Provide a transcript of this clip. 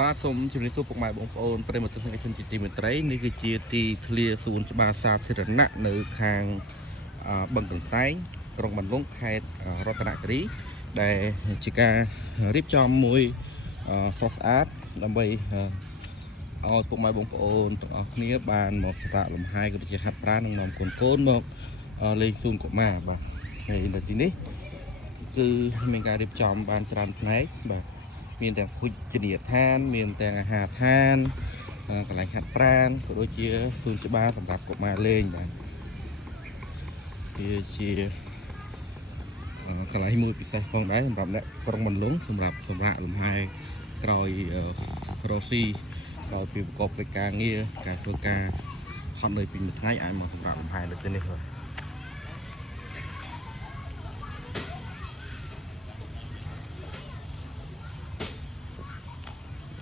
បាទសូមជម្រាបសួរពុកម៉ែបងប្អូនប្រិយមិត្តទស្សនិកជនជាទីមេត្រីនេះគឺជាទីធ្លាសួនច្បារសាធារណៈនៅខាងបឹងកន្សែងក្រុងបន្លុងខេត្តរតនគិរីដែលជាការរៀបចំមួយស្រស់ស្អាតដើម្បីឲ្យពុកម៉ែបងប្អូនទាំងអស់គ្នាបានមកសម្រាកលំហែក៏ដូចជាហាត់ប្រាណនិងនាំកូនមកលេងសួនកុមារបាទហើយនៅទីនេះគឺមានការរៀបចំបានច្រើនផ្នែកបាទមានទាំងភោជនីយដ្ឋានមានទាំងអាហារដ្ឋានកន្លែងហាត់ប្រាណក៏ដូចជាសួនច្បារសម្រាប់កុមារលេងបាទវាជាកន្លែងមួយពិសេសផងដែរសម្រាប់អ្នកក្រុងបន្លុងសម្រាប់សម្រាកលំហែក្រោយរស់ស៊ីដោយពីប្រកបកិច្ចការងារការធ្វើការហត់នៅពីមួយថ្ងៃអាចមកសម្រាប់លំហែនៅទីនេះបាទ